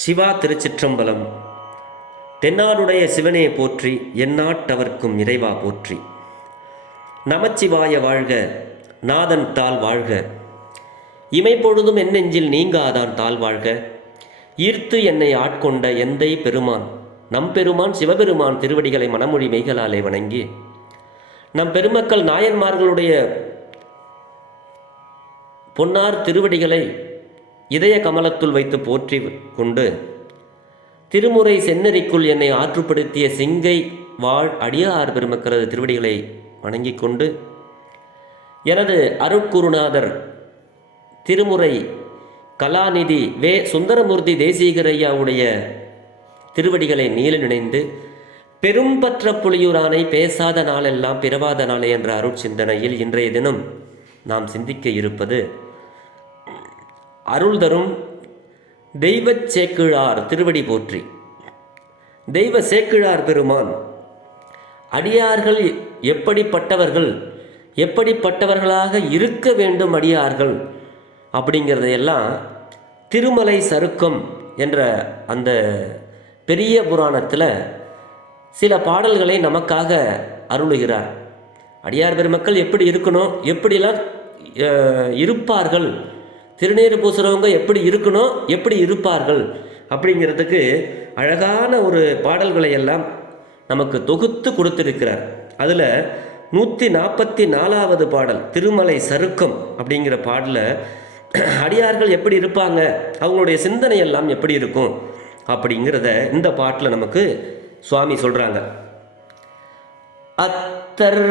சிவா திருச்சிற்றம்பலம். தென்னாடுடைய சிவனே போற்றி, எந்நாட்டவர்க்கும் இறைவா போற்றி. நமச்சிவாய வாழ்க, நாதன் தாள் வாழ்க. இமைப்பொழுதும் என் நெஞ்சில் நீங்காதான் தாள் வாழ்க. ஈர்த்து என்னை ஆட்கொண்ட எந்தை பெருமான் நம் பெருமான் சிவபெருமான் திருவடிகளை மனமொழி மெய்களாலே வணங்கி, நம் பெருமக்கள் நாயன்மார்களுடைய பொன்னார் திருவடிகளை இதய கமலத்துள் வைத்து போற்றி கொண்டு, திருமுறை செந்நெறிக்குள் என்னை ஆற்றுப்படுத்திய சிங்கை வாழ் அடியார் பெருமக்களது திருவடிகளை வணங்கிக் கொண்டு, எனது அருட்குருநாதர் திருமுறை கலாநிதி வே சுந்தரமூர்த்தி தேசிகரையாவுடைய திருவடிகளை நீல நினைந்து, பெரும்பற்ற புலியூரானை பேசாத நாளெல்லாம் பிறவாத நாளே என்ற அருட்சிந்தனையில் இன்றைய தினம் நாம் சிந்திக்க இருப்பது அருள் தரும் தெய்வ சேக்கிழார் திருவடி போற்றி. தெய்வ சேக்கிழார் பெருமான் அடியார்கள் எப்படிப்பட்டவர்கள், எப்படிப்பட்டவர்களாக இருக்க வேண்டும் அடியார்கள் அப்படிங்கிறதையெல்லாம் திருமலை சருக்கம் என்ற அந்த பெரிய புராணத்தில் சில பாடல்களை நமக்காக அருளுகிறார். அடியார் பெருமக்கள் எப்படி இருக்கணும், எப்படிலாம் இருப்பார்கள், திருநீறு பூசுறவங்க எப்படி இருக்கணும், எப்படி இருப்பார்கள் அப்படிங்கிறதுக்கு அழகான ஒரு பாடல்களை எல்லாம் நமக்கு தொகுத்து கொடுத்திருக்கிறார். அதில் 144வது பாடல் திருமலை சருக்கம் அப்படிங்கிற பாடலில் அடியார்கள் எப்படி இருப்பாங்க, அவங்களுடைய சிந்தனை எல்லாம் எப்படி இருக்கும் அப்படிங்கிறத இந்த பாட்டில் நமக்கு சுவாமி சொல்கிறாங்க. அத்தர்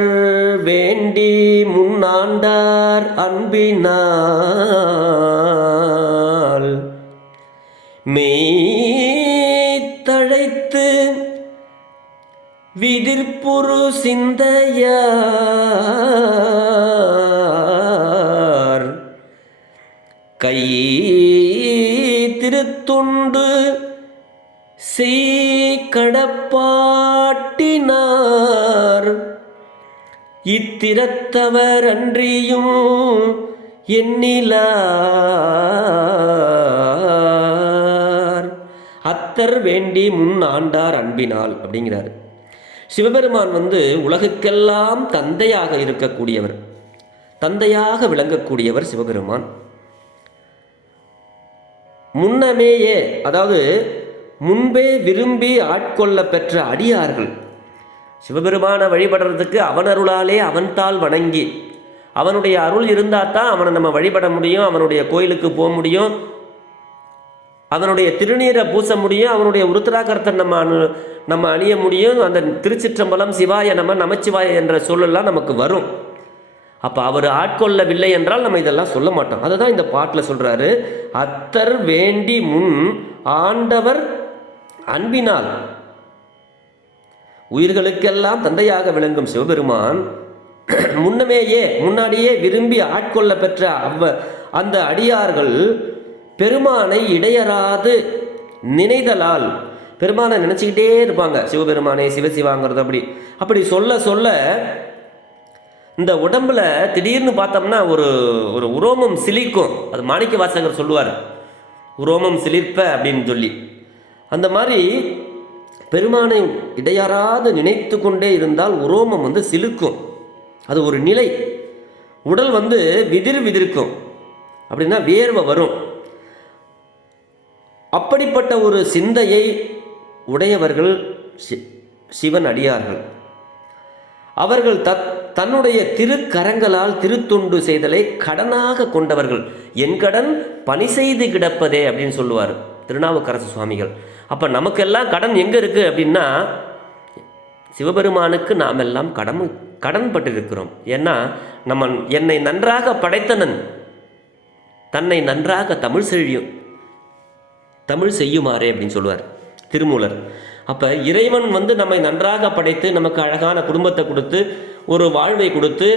வேண்டி முன்னாண்டார் அன்பினால் மெய்த்தழைத்து விதிர்ப்புறு சிந்தையார் கை திருத்துண்டு கடப்பாட்டினார் இத்திரத்தவர் அன்றியும் எண்ணிலார். அத்தர் வேண்டி முன் ஆண்டார் அன்பினால் அப்படிங்கிறார். சிவபெருமான் உலகுக்கெல்லாம் தந்தையாக இருக்கக்கூடியவர், தந்தையாக விளங்கக்கூடியவர் சிவபெருமான். முன்னமேயே, அதாவது முன்பே விரும்பி ஆட்கொள்ள பெற்ற அடியார்கள் சிவபெருமான வழிபடுறதுக்கு அவன் அருளாலே அவன்தாள் வணங்கி, அவனுடைய அருள் இருந்தால் தான் அவனை நம்ம வழிபட முடியும், அவனுடைய கோயிலுக்கு போக முடியும், அவனுடைய திருநீரை பூச முடியும், அவனுடைய உருத்திராகரத்தை நம்ம அணிய முடியும். அந்த திருச்சிற்றம்பலம் சிவாய நமச்சிவாய என்ற சொல்லெல்லாம் நமக்கு வரும். அப்போ அவர் ஆட்கொள்ளவில்லை என்றால் நம்ம இதெல்லாம் சொல்ல மாட்டோம். அதை தான் இந்த பாட்டில் சொல்கிறாரு. அத்தர் வேண்டி முன் ஆண்டவர் அன்பினால், உயிர்களுக்கெல்லாம் தந்தையாக விளங்கும் சிவபெருமான் முன்னாடியே விரும்பி ஆட்கொள்ள பெற்ற அந்த அடியார்கள் பெருமானை இடையறாது நினைதலால், பெருமானை நினச்சிக்கிட்டே இருப்பாங்க. சிவபெருமானே சிவசிவாங்கிறது அப்படி சொல்ல சொல்ல இந்த உடம்புல திடீர்னு பார்த்தோம்னா ஒரு ஒரு உரோமம் சிலிக்கும். அது மாணிக்க வாசகர் சொல்லுவார், உரோமம் சிலிர்ப்ப அப்படின்னு சொல்லி. அந்த மாதிரி பெருமானை இடையறாது நினைத்து கொண்டே இருந்தால் உரோமம் சிலிர்க்கும். அது ஒரு நிலை. உடல் விதிர்க்கும், அப்படின்னா வேர்வை வரும். அப்படிப்பட்ட ஒரு சிந்தையை உடையவர்கள் சிவன் அடியார்கள். அவர்கள் தன்னுடைய திருக்கரங்களால் திருத்தொண்டு செய்தலை கடனாக கொண்டவர்கள். என் கடன் பணி செய்து கிடப்பதே அப்படின்னு சொல்லுவார் திருநாவுக்கரசு சுவாமிகள். அப்போ நமக்கெல்லாம் கடன் எங்கே இருக்குது அப்படின்னா, சிவபெருமானுக்கு நாம் எல்லாம் கடன்பட்டிருக்கிறோம். ஏன்னா என்னை நன்றாக படைத்தனன் தன்னை நன்றாக தமிழ் செய்யுமாறே அப்படின்னு சொல்லுவார் திருமூலர். அப்போ இறைவன் நம்மை நன்றாக படைத்து நமக்கு அழகான குடும்பத்தை கொடுத்து ஒரு வாழ்வை கொடுத்து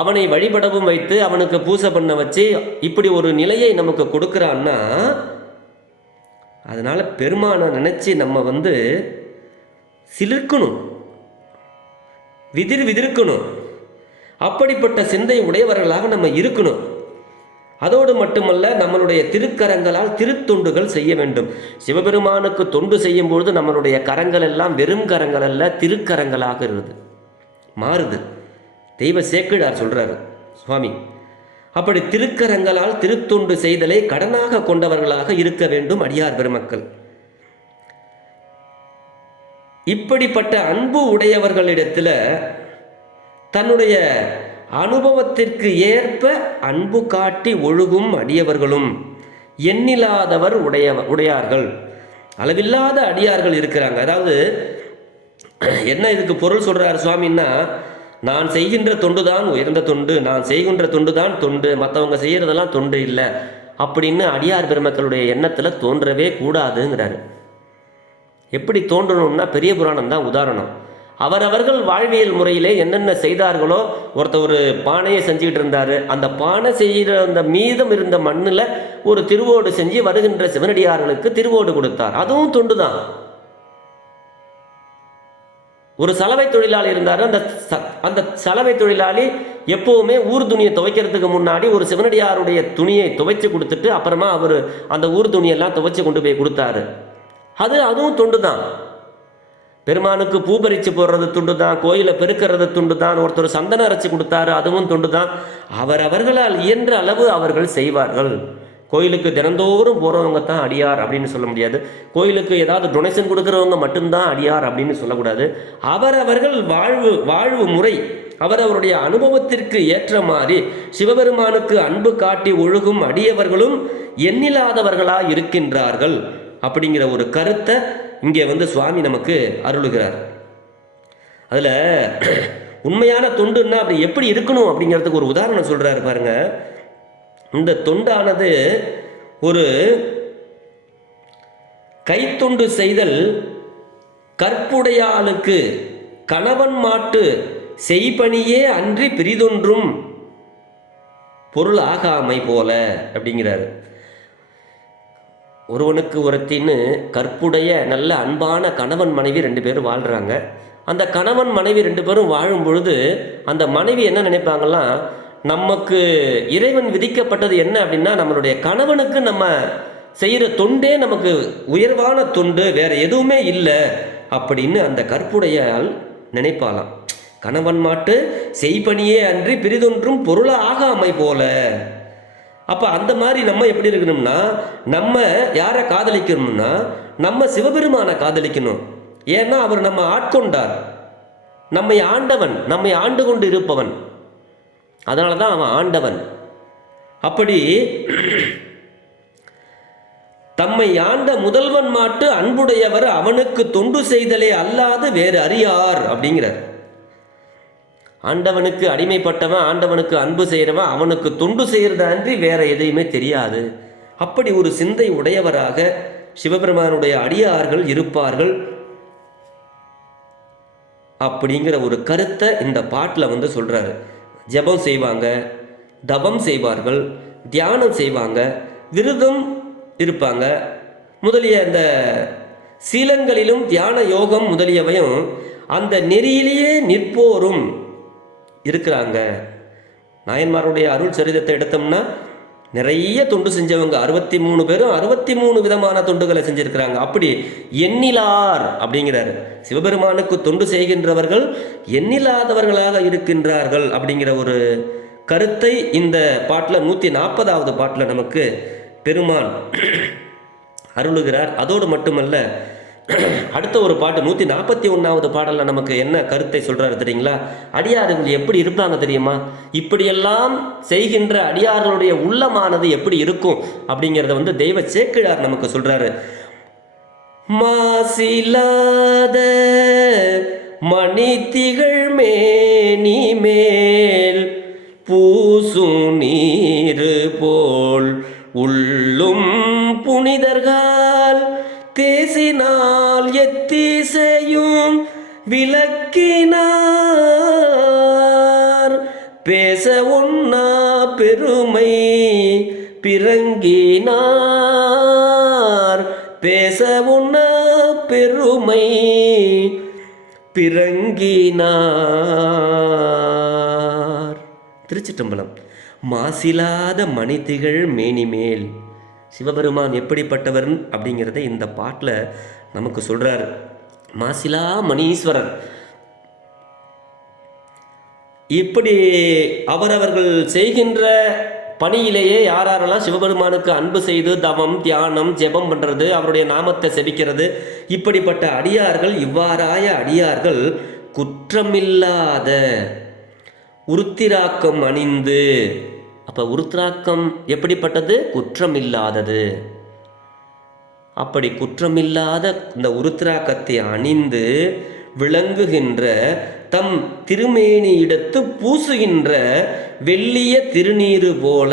அவனை வழிபடவும் வைத்து அவனுக்கு பூசை பண்ண வச்சு இப்படி ஒரு நிலையை நமக்கு கொடுக்குறான்னா, அதனால் பெருமானை நினச்சி நம்ம சிலிர்க்கணும், விதிர்க்கணும். அப்படிப்பட்ட சிந்தை உடையவர்களாக நம்ம இருக்கணும். அதோடு மட்டுமல்ல, நம்மளுடைய திருக்கரங்களால் திருத்தொண்டுகள் செய்ய வேண்டும். சிவபெருமானுக்கு தொண்டு செய்யும் பொழுது நம்மளுடைய கரங்கள் எல்லாம் வெறும் கரங்கள் அல்ல, திருக்கரங்களாக இருக்குது, மாறுது. தெய்வ சேக்கிழார் சொல்றாரு சுவாமி. அப்படி திருக்கரங்களால் திருத்தொண்டு செய்தலை கடனாக கொண்டவர்களாக இருக்க வேண்டும் அடியார் பெருமக்கள். இப்படிப்பட்ட அன்பு உடையவர்களிடத்தில் தன்னுடைய அனுபவத்திற்கு ஏற்ப அன்பு காட்டி ஒழுகும் அடியவர்களும் எண்ணில்லாதவர் உடையார்கள். அளவில்லாத அடியார்கள் இருக்கிறாங்க. அதாவது என்ன இதுக்கு பொருள் சொல்றார் சுவாமின்னா, நான் செய்கின்ற தொண்டு தான் உயர்ந்த தொண்டு, நான் செய்கின்ற தொண்டு தான் தொண்டு, மற்றவங்க செய்கிறதெல்லாம் தொண்டு இல்லை அப்படின்னு அடியார் பெருமக்களுடைய எண்ணத்தில் தோன்றவே கூடாதுங்கிறாரு. எப்படி தோன்றணும்னா பெரிய புராணம் தான் உதாரணம். அவரவர்கள் வாழ்வியல் முறையிலே என்னென்ன செய்தார்களோ, ஒருத்தர் ஒரு பானையை செஞ்சுக்கிட்டு இருந்தார், அந்த பானை செய்கிற அந்த மீதம் இருந்த மண்ணில் ஒரு திருவோடு செஞ்சு வருகின்ற சிவனடியார்களுக்கு திருவோடு கொடுத்தார், அதுவும் தொண்டு தான். ஒரு சலவை தொழிலாளி இருந்தார், அந்த சலவை தொழிலாளி எப்போவுமே ஊர் துணியை துவைக்கிறதுக்கு முன்னாடி ஒரு சிவனடியாருடைய துணியை துவைச்சு கொடுத்துட்டு அப்புறமா அவர் அந்த ஊர் துணியெல்லாம் துவைச்சு கொண்டு போய் கொடுத்தாரு, அதுவும் தொண்டு தான். பெருமானுக்கு பூ பறித்து போடுறது துண்டு தான், கோயிலை பெருக்கிறது துண்டு தான், ஒருத்தர் சந்தனம் அரைச்சி கொடுத்தாரு, அதுவும் தொண்டு தான். அவரவர்களால் இயன்ற அளவு அவர்கள் செய்வார்கள். கோயிலுக்கு தினந்தோறும் போகிறவங்க தான் அடியார் அப்படின்னு சொல்ல முடியாது. கோயிலுக்கு ஏதாவது டொனேஷன் கொடுக்குறவங்க மட்டும்தான் அடியார் அப்படின்னு சொல்லக்கூடாது. அவரவர்கள் வாழ்வு முறை அவரவருடைய அனுபவத்திற்கு ஏற்ற மாதிரி சிவபெருமானுக்கு அன்பு காட்டி ஒழுகும் அடியவர்களும் எண்ணில்லாதவர்களாக இருக்கின்றார்கள் அப்படிங்கிற ஒரு கருத்தை இங்கே சுவாமி நமக்கு அருளுகிறார். அதில் உண்மையான தொண்டுன்னா அப்படி எப்படி இருக்கணும் அப்படிங்கிறதுக்கு ஒரு உதாரணம் சொல்கிறாரு பாருங்க. இந்த தொண்டானது ஒரு கைத்தொண்டு செய்தல் கற்புடையாளுக்கு கணவன் மாட்டு செய்பணியே அன்றி பிரிதொன்றும் பொருள் ஆகாமை போல அப்படிங்கிறாரு. ஒருவனுக்கு ஒருத்தின்னு கற்புடைய நல்ல அன்பான கணவன் மனைவி 2 பேரும் வாழ்கிறாங்க. அந்த கணவன் மனைவி 2 பேரும் வாழும் பொழுது அந்த மனைவி என்ன நினைப்பாங்கலாம், நமக்கு இறைவன் விதிக்கப்பட்டது என்ன அப்படின்னா, நம்மளுடைய கணவனுக்கு நம்ம செய்கிற தொண்டே நமக்கு உயர்வான தொண்டு, வேற எதுவுமே இல்லை அப்படின்னு அந்த கற்புடையால் நினைப்பாலாம். கணவன் மாட்டு செய்பணியே அன்றி பிரிதொன்றும் பொருள ஆகாமை போல. அப்போ அந்த மாதிரி நம்ம எப்படி இருக்கணும்னா, நம்ம யாரை காதலிக்கணும்னா நம்ம சிவபெருமானை காதலிக்கணும். ஏன்னா அவர் நம்ம ஆட்கொண்டார், நம்மை ஆண்டவன், நம்மை ஆண்டு கொண்டு இருப்பவன், அதனால தான் அவன் ஆண்டவன். அப்படி தம்மை ஆண்ட முதல்வன் மாட்டு அன்புடையவர் அவனுக்கு தொண்டு செய்தலே அல்லாது வேறு அறியார் அப்படிங்கிறார். ஆண்டவனுக்கு அடிமைப்பட்டவன், ஆண்டவனுக்கு அன்பு செய்கிறவன், அவனுக்கு தொண்டு செய்கிறத அன்றி வேற எதையுமே தெரியாது. அப்படி ஒரு சிந்தை உடையவராக சிவபெருமானுடைய அடியார்கள் இருப்பார்கள் அப்படிங்கிற ஒரு கருத்தை இந்த பாட்டில் சொல்றாரு. ஜெபம் செய்வாங்க, தவம் செய்வார்கள், தியானம் செய்வாங்க, விரதம் இருப்பாங்க, முதலிய அந்த சீலங்களிலும் தியான யோகம் முதலியவையும் அந்த நெறியிலேயே நிற்போரும் இருக்கிறாங்க. நாயன்மாருடைய அருள் சரிதத்தை எடுத்தோம்னா நிறைய தொண்டு செஞ்சவங்க 63 பேரும் 63 விதமான தொண்டுகளை செஞ்சிருக்கிறாங்க. அப்படி எண்ணிலார் அப்படிங்கிறார். சிவபெருமானுக்கு தொண்டு செய்கின்றவர்கள் எண்ணில்லாதவர்களாக இருக்கின்றார்கள் அப்படிங்கிற ஒரு கருத்தை இந்த பாட்டில் 140வது பாட்டில் நமக்கு பெருமான் அருளுகிறார். அதோடு மட்டுமல்ல, அடுத்த ஒரு பாட்டு 141வது பாடலில் நமக்கு என்ன கருத்தை சொல்றாரு தெரியுங்களா? அடியார்கள் எப்படி இருப்பாங்க தெரியுமா? இப்படியெல்லாம் செய்கின்ற அடியார்களுடைய உள்ளமானது எப்படி இருக்கும் அப்படிங்கிறத தெய்வ சேக்கிழார் நமக்கு சொல்றாரு. மாசிலாத மணித்திகள் மேனி மேல் பூசும் நீரு போல் உள்ளும் புனிதர்கள் தேசினால் எத்திசையும் விளக்கினார் பேச ஒன்னா பெருமை பிறங்கினார் பேச ஒன்னா பெருமை பிறங்கினார். திருச்சிற்றம்பலம். மாசிலாத மணித்திகழ் மேனிமேல். சிவபெருமான் எப்படிப்பட்டவர் அப்படிங்கிறத இந்த பாட்டில் நமக்கு சொல்கிறார். மாசிலா மணீஸ்வரர். இப்படி அவரவர்கள் செய்கின்ற பணியிலேயே யாரெல்லாம் சிவபெருமானுக்கு அன்பு செய்து தவம் தியானம் ஜெபம் பண்ணுறது, அவருடைய நாமத்தை செபிக்கிறது, இப்படிப்பட்ட அடியார்கள், இவ்வாறாய அடியார்கள் குற்றமில்லாத உருத்திராக்கம் அணிந்து. அப்போ உருத்திராக்கம் எப்படிப்பட்டது? குற்றமில்லாதது. அப்படி குற்றமில்லாத இந்த உருத்திராக்கத்தை அணிந்து விளங்குகின்ற தம் திருமேனியிடத்து பூசுகின்ற வெள்ளிய திருநீரு போல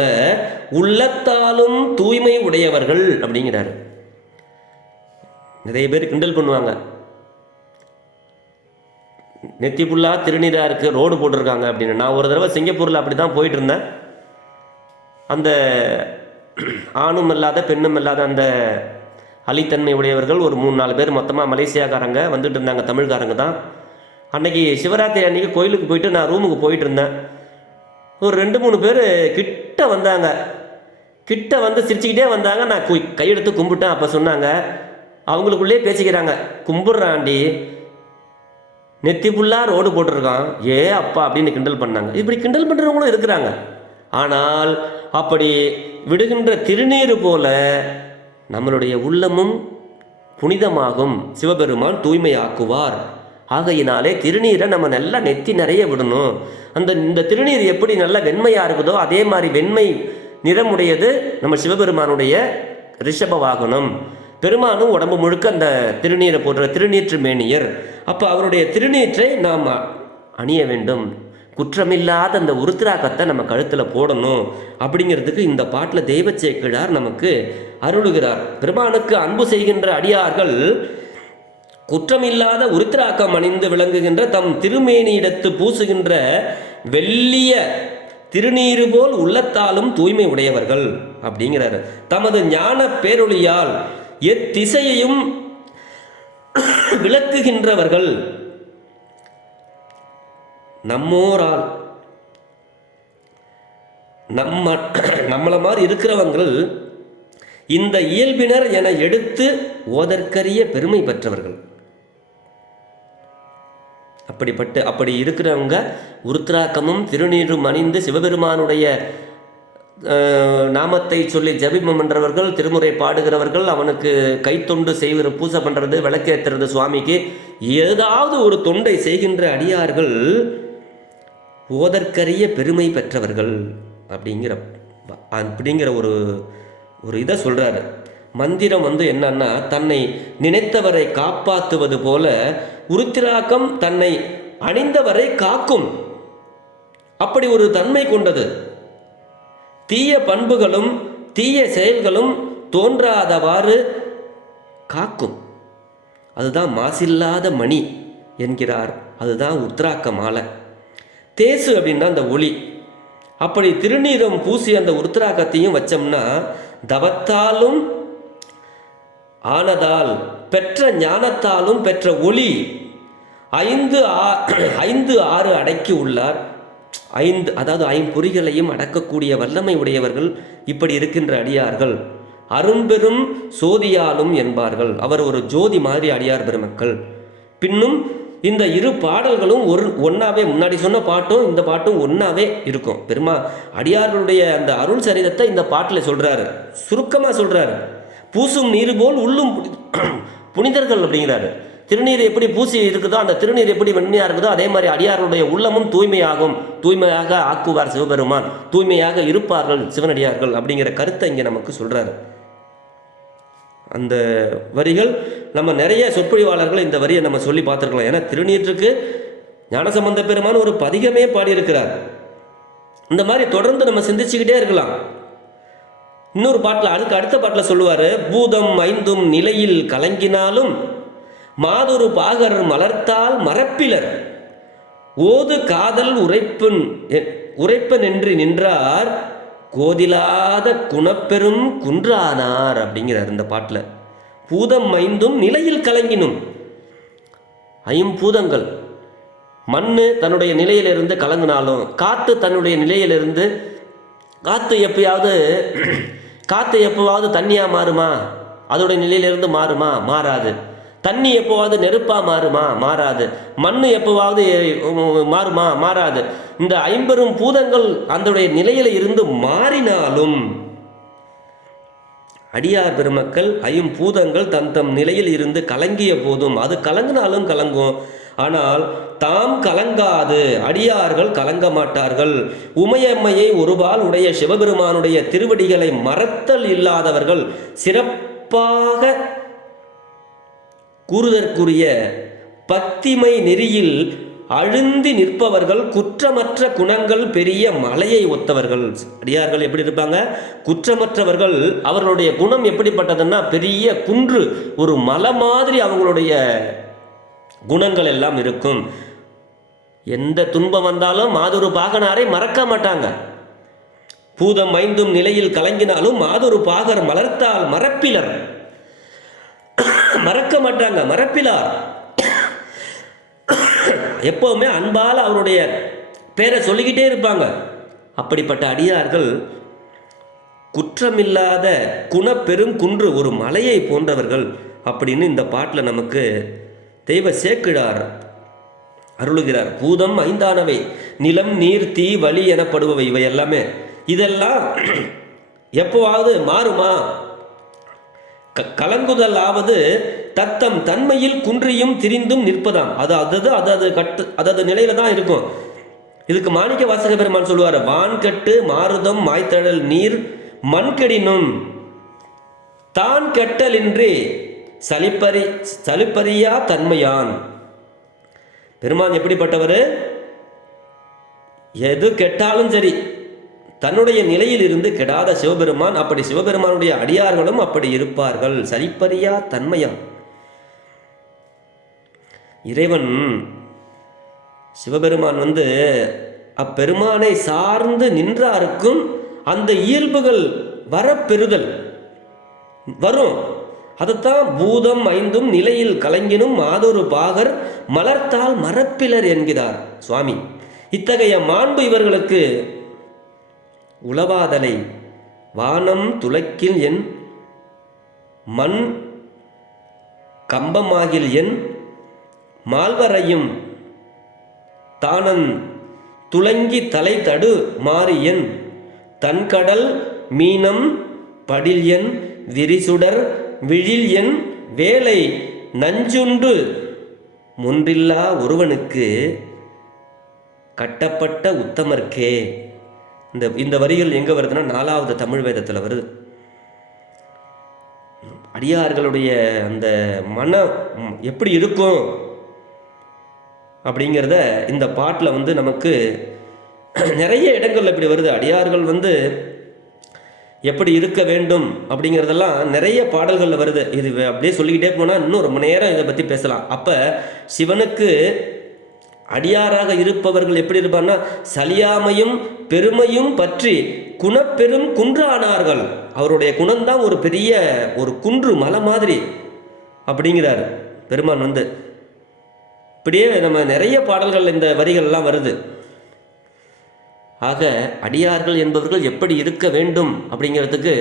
உள்ளத்தாலும் தூய்மை உடையவர்கள் அப்படிங்கிறாரு. நிறைய பேர் கிண்டல் பண்ணுவாங்க, நெத்தி புல்லா திருநீராக இருக்குது, ரோடு போட்டிருக்காங்க அப்படின்னு. நான் ஒரு தடவை சிங்கப்பூரில் அப்படி தான் போயிட்டு இருந்தேன். அந்த ஆணும் இல்லாத பெண்ணும் இல்லாத அந்த அலித்தன்மை உடையவர்கள் ஒரு 3-4 பேர் மொத்தமாக மலேசியாக்காரங்க வந்துட்டு இருந்தாங்க, தமிழ்காரங்க தான். அன்னைக்கு சிவராத்திரி அன்றைக்கி கோயிலுக்கு போயிட்டு நான் ரூமுக்கு போயிட்டு இருந்தேன். ஒரு 2-3 பேர் கிட்ட வந்தாங்க. கிட்ட வந்து சிரிச்சுக்கிட்டே வந்தாங்க. நான் கையெடுத்து கும்பிட்டேன். அப்போ சொன்னாங்க, அவங்களுக்குள்ளே பேசிக்கிறாங்க, கும்பிட்றாண்டி நெத்தி புல்லாக ரோடு போட்டிருக்கான், ஏ அப்பா அப்படின்னு கிண்டல் பண்ணாங்க. இப்படி கிண்டல் பண்ணுறவங்களும் இருக்கிறாங்க. ஆனால் அப்படி விடுகின்ற திருநீர் போல நம்மளுடைய உள்ளமும் புனிதமாகும், சிவபெருமான் தூய்மையாக்குவார். ஆகையினாலே திருநீரை நம்ம நல்லா நெத்தி நிறைய விடணும். இந்த திருநீர் எப்படி நல்லா வெண்மையாக இருக்குதோ அதே மாதிரி வெண்மை நிறமுடையது நம்ம சிவபெருமானுடைய ரிஷப வாகனம். பெருமானும் உடம்பு முழுக்க அந்த திருநீரை போடுற திருநீற்று மேனியர். அப்போ அவருடைய திருநீற்றை நாம் அணிய வேண்டும். குற்றமில்லாத அந்த உருத்திராக்கத்தை நம்ம கழுத்தில் போடணும். அப்படிங்கிறதுக்கு இந்த பாட்டில் தெய்வச்சேக்கிழார் நமக்கு அருளுகிறார். பெருமானுக்கு அன்பு செய்கின்ற அடியார்கள் குற்றமில்லாத உருத்திராக்கம் அணிந்து விளங்குகின்ற தம் திருமேனியிடத்து பூசுகின்ற வெள்ளிய திருநீரு போல் உள்ளத்தாலும் தூய்மை உடையவர்கள் அப்படிங்கிறார். தமது ஞான பேரொளியால் எத்திசையையும் விளக்குகின்றவர்கள். நம்மோரால் நம்மள மாதிரி இருக்கிறவங்கள் இந்த இயல்பினர் என எடுத்து ஓதற்கரிய பெருமை பெற்றவர்கள். அப்படி இருக்கிறவங்க உருத்திராக்கமும் திருநீரும் அணிந்து சிவபெருமானுடைய நாமத்தை சொல்லி ஜபிமம் பண்ணுறவர்கள், திருமுறை பாடுகிறவர்கள், அவனுக்கு கைத்தொண்டு செய்கிற பூசை பண்ணுறது, விளக்கேற்றுறது, சுவாமிக்கு ஏதாவது ஒரு தொண்டை செய்கின்ற அடியார்கள் ஓதற்கரிய பெருமை பெற்றவர்கள் அப்படிங்கிற ஒரு இதை சொல்கிறாரு. மந்திரம் என்னன்னா, தன்னை நினைத்தவரை காப்பாற்றுவது போல உருத்திராக்கம் தன்னை அணிந்தவரை காக்கும். அப்படி ஒரு தன்மை கொண்டது. தீய பண்புகளும் தீய செயல்களும் தோன்றாதவாறு காக்கும். அதுதான் மாசில்லாத மணி என்கிறார். அதுதான் உருத்திராக்க மாலை. தேசு அப்படின்னா அந்த ஒளி. அப்படி திருநீரம் பூசி அந்த உருத்திராக்கத்தையும் வச்சோம்னா தவத்தாலும் ஆனதால் பெற்ற ஞானத்தாலும் பெற்ற ஒளி 5-6 அடக்கி உள்ளார். 5 அதாவது 5 பொறிகளையும் அடக்கக்கூடிய வல்லமை உடையவர்கள் இப்படி இருக்கின்ற அடியார்கள் அரும்பெரும் சோதியாலும் என்பார்கள். அவர் ஒரு ஜோதி மாதிரி அடியார் பெருமக்கள். பின்னும் இந்த இரு பாடல்களும் ஒன்றாவே, முன்னாடி சொன்ன பாட்டும் இந்த பாட்டும் ஒன்றாவே இருக்கும். அடியார்களுடைய அந்த அருள் சரிதத்தை இந்த பாட்டில் சொல்கிறாரு, சுருக்கமாக சொல்கிறாரு. பூசும் நீர் போல் உள்ளும் புனிதர்கள் அப்படிங்கிறாரு. திருநீர் எப்படி பூசி இருக்குதோ, அந்த திருநீர் எப்படி வெண்மையாக இருக்குதோ அதே மாதிரி அடியார்களுடைய உள்ளமும் தூய்மையாக ஆக்குவார் சிவபெருமான், தூய்மையாக இருப்பார்கள் சிவனடியார்கள் அப்படிங்கிற கருத்தை இங்கே நமக்கு சொல்கிறாரு. அந்த வரிகள் நம்ம நிறைய சொற்பொழிவாளர்கள் இந்த வரியை நம்ம சொல்லி பார்த்துருக்கலாம். ஏன்னா திருநீற்றுக்கு ஞானசம்பந்த பெருமான் ஒரு பதிகமே பாடியிருக்கிறார். இந்த மாதிரி தொடர்ந்து நம்ம சிந்திச்சுக்கிட்டே இருக்கலாம். இன்னொரு பாட்டில் அடுத்த பாட்டில் சொல்லுவார், பூதம் 5 நிலையில் கலங்கினாலும் மாதொரு பாகர் மலர்த்தால் மரப்பிலர் ஓது காதல் உரைப்பன் என்று நின்றார் கோதிலாத குணப்பெரும் குன்றானார் அப்படிங்கிறார் இந்த பாட்டில். பூதம் 5 நிலையில் கலங்கினும், 5 பூதங்கள், மண் தன்னுடைய நிலையிலிருந்து கலங்கினாலும், காற்று தன்னுடைய நிலையிலிருந்து காற்று எப்போவாவது தண்ணியாக மாறுமா? அதோடைய நிலையிலிருந்து மாறுமா? மாறாது. தண்ணி எப்போவாவது நெருப்பாக மாறுமா? மாறாது. மண் எப்போவாவது மாறுமா? மாறாது. இந்த 50 பூதங்கள் அதோடைய நிலையில இருந்து மாறினாலும் அடியார் பெருமக்கள் 5 பூதங்கள் தம் நிலையில் இருந்து கலங்கிய போதும், அது கலங்கினாலும் கலங்கும், ஆனால் தாம் கலங்காது, அடியார்கள் கலங்க மாட்டார்கள். உமையம்மையை ஒருபால் உடைய சிவபெருமானுடைய திருவடிகளை மறத்தல் இல்லாதவர்கள், சிறப்பாக கூறுதற்குரிய பக்திமை நெறியில் அழுந்தி நிற்பவர்கள், குற்றமற்ற குணங்கள் பெரிய மலையை ஒத்தவர்கள். அடியார்கள் எப்படி இருப்பாங்க? குற்றமற்றவர்கள். அவர்களுடைய குணம் எப்படிப்பட்டதுன்னா பெரிய குன்று, ஒரு மலை மாதிரி அவங்களுடைய குணங்கள் எல்லாம் இருக்கும். எந்த துன்பம் வந்தாலும் மாதொரு பாகனாரை மறக்க மாட்டாங்க. பூதம் 5 நிலையில் கலங்கினாலும் மாதொரு பாகர் மலர்த்தால் மறப்பிலர், மறக்க மாட்டாங்க, மறப்பிலார். எப்பவுமே அன்பால் அவருடைய பேரை சொல்லிக்கிட்டே இருப்பாங்க. அப்படிப்பட்ட அடியார்கள் குற்றமில்லாத குணப்பெரும் குன்று, ஒரு மலையை போன்றவர்கள் அப்படின்னு இந்த பாட்டில் நமக்கு தெய்வ சேக்கிழார் அருளுகிறார். பூதம் 5ஆனவை, நிலம், நீர், தீ, வழி எனப்படுபவை. இவை எல்லாமே, இதெல்லாம் எப்போவாவது மாறுமா? கலங்குதல் ஆவது தத்தம் தன்மையில் குன்றியும் திரிந்தும் நிற்பதாம். அது நிலையில தான் இருக்கும். இதுக்கு மாணிக்க வாசக பெருமான் சொல்லுவார், வான்கட்டு மாருதம் மாய்த்தழல் நீர் மண்கெடினும் தான் கெட்டலின்றி சலிப்பறியா தன்மையான். பெருமான் எப்படிப்பட்டவர்? எது கெட்டாலும் சரி தன்னுடைய நிலையில் இருந்து கெடாத சிவபெருமான். அப்படி சிவபெருமானுடைய அடியார்களும் அப்படி இருப்பார்கள், சலிப்பறியா தன்மையான். இறைவன் சிவபெருமான் அப்பெருமானை சார்ந்து நின்றாருக்கும் அந்த இயல்புகள் வரப்பெறுதல் வரும். அதுதான் பூதம் 5 நிலையில் கலங்கினும் மாதொரு பாகர் மலர்த்தால் மறப்பிலர் என்கிறார் சுவாமி. இத்தகைய மாண்பு இவர்களுக்கு உளவாதலை வானம் துலக்கில் என் மண் கம்பமாகில் என் மால்வரையும் தானன் துலங்கி தலை தடு மாறியன் தன்கடல் மீனம் படில் என் விரிசுடர் விழில் என் வேலை நஞ்சுண்டு முன்றில்லா ஒருவனுக்கு கட்டப்பட்ட உத்தமர்க்கே. இந்த வரிகள் எங்கே வருதுன்னா 4வது தமிழ் வேதத்தில் வருது. அடியார்களுடைய அந்த மனம் எப்படி இருக்கும் அப்படிங்கிறத இந்த பாட்டில் நமக்கு நிறைய இடங்கள் இப்படி வருது. அடியார்கள் எப்படி இருக்க வேண்டும் அப்படிங்கிறதெல்லாம் நிறைய பாடல்களில் வருது. இது அப்படியே சொல்லிக்கிட்டே போனால் இன்னும் ரொம்ப நேரம் இதை பற்றி பேசலாம். அப்போ சிவனுக்கு அடியாராக இருப்பவர்கள் எப்படி இருப்பார்னா, சலியாமையும் பெருமையும் பற்றி குணப்பெரும் குன்றானார்கள். அவருடைய குணம்தான் ஒரு பெரிய ஒரு குன்று மலை மாதிரி அப்படிங்கிறார் பெருமான். இப்படியே நம்ம நிறைய பாடல்கள் இந்த வரிகள்லாம் வருது. ஆக அடியார்கள் என்பவர்கள் எப்படி இருக்க வேண்டும் அப்படிங்கிறதுக்கு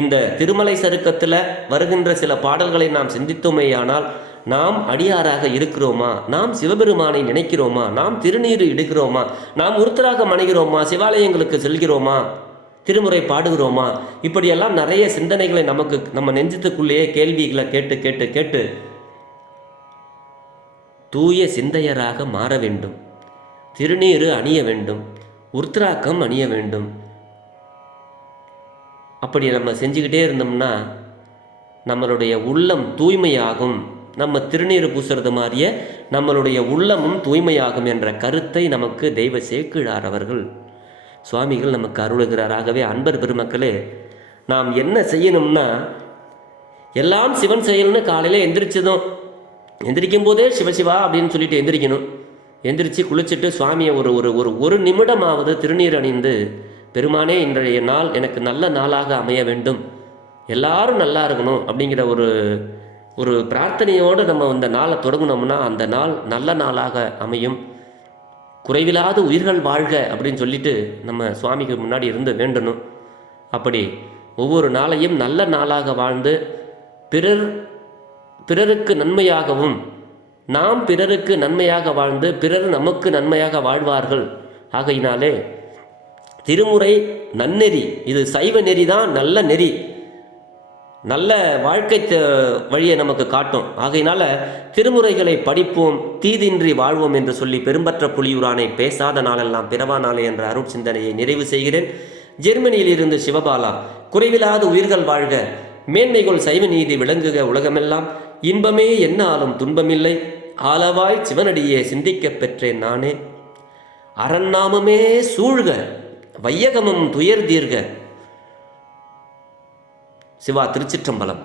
இந்த திருமலை சருக்கத்தில் வருகின்ற சில பாடல்களை நாம் சிந்தித்தோமேயானால், நாம் அடியாராக இருக்கிறோமா, நாம் சிவபெருமானை நினைக்கிறோமா, நாம் திருநீறு இடுகிறோமா, நாம் உருத்தராகம் அணைகிறோமா, சிவாலயங்களுக்கு செல்கிறோமா, திருமுறை பாடுகிறோமா, இப்படியெல்லாம் நிறைய சிந்தனைகளை நம்ம நெஞ்சத்துக்குள்ளேயே கேள்விகளை கேட்டு கேட்டு கேட்டு தூய சிந்தையராக மாற வேண்டும். திருநீறு அணிய வேண்டும், உருத்திராக்கம் அணிய வேண்டும். அப்படி நம்ம செஞ்சுக்கிட்டே இருந்தோம்னா நம்மளுடைய உள்ளம் தூய்மையாகும். நம்ம திருநீறு பூசுறது மாதிரியே நம்மளுடைய உள்ளமும் தூய்மையாகும் என்ற கருத்தை நமக்கு தெய்வ சேக்கிழார் அவர்கள் சுவாமிகள் நமக்கு அருளுகிறார். ஆகவே அன்பர் பெருமக்களே, நாம் என்ன செய்யணும்னா, எல்லாம் சிவன் செயல்னு காலையில் எந்திரிக்கும் போதே சிவசிவா அப்படின்னு சொல்லிட்டு எந்திரிக்கணும். எந்திரிச்சு குளிச்சுட்டு சுவாமியை ஒரு நிமிடமாவது திருநீர் அணிந்து, பெருமானே இன்றைய நாள் எனக்கு நல்ல நாளாக அமைய வேண்டும், எல்லாரும் நல்லா இருக்கணும் அப்படிங்கிற ஒரு பிரார்த்தனையோடு நம்ம இந்த நாளை தொடங்கினோம்னா அந்த நாள் நல்ல நாளாக அமையும். குறைவில்லாத உயிர்கள் வாழ்க அப்படின்னு சொல்லிட்டு நம்ம சுவாமிக்கு முன்னாடி இருந்து வேண்டணும். அப்படி ஒவ்வொரு நாளையும் நல்ல நாளாக வாழ்ந்து பிறருக்கு நன்மையாகவும் நாம் பிறருக்கு நன்மையாக வாழ்ந்து பிறர் நமக்கு நன்மையாக வாழ்வார்கள். ஆகையினாலே திருமுறை நன்னெறி, இது சைவ நெறி தான், நல்ல நெறி, நல்ல வாழ்க்கை வழியை நமக்கு காட்டும். ஆகையினால திருமுறைகளை படிப்போம், தீதின்றி வாழ்வோம் என்று சொல்லி பெரும்பற்ற புலியூரானை பேசாத நாளெல்லாம் பிறவா நாளே என்ற அருட்சிந்தனையை நிறைவு செய்கிறேன். ஜெர்மனியில் இருந்து சிவபாலா. குறைவில்லாத உயிர்கள் வாழ்க, மேன்மைகள் சைவ நீதி விளங்குக உலகமெல்லாம், இன்பமே என்னாலும் துன்பமில்லை, ஆலவாய் சிவனடியே சிந்திக்கப் பெற்றேன் நானே, அரண்நாமமே சூழ்க, வையகமும் துயர் தீர்க. சிவா திருச்சிற்றம்பலம்.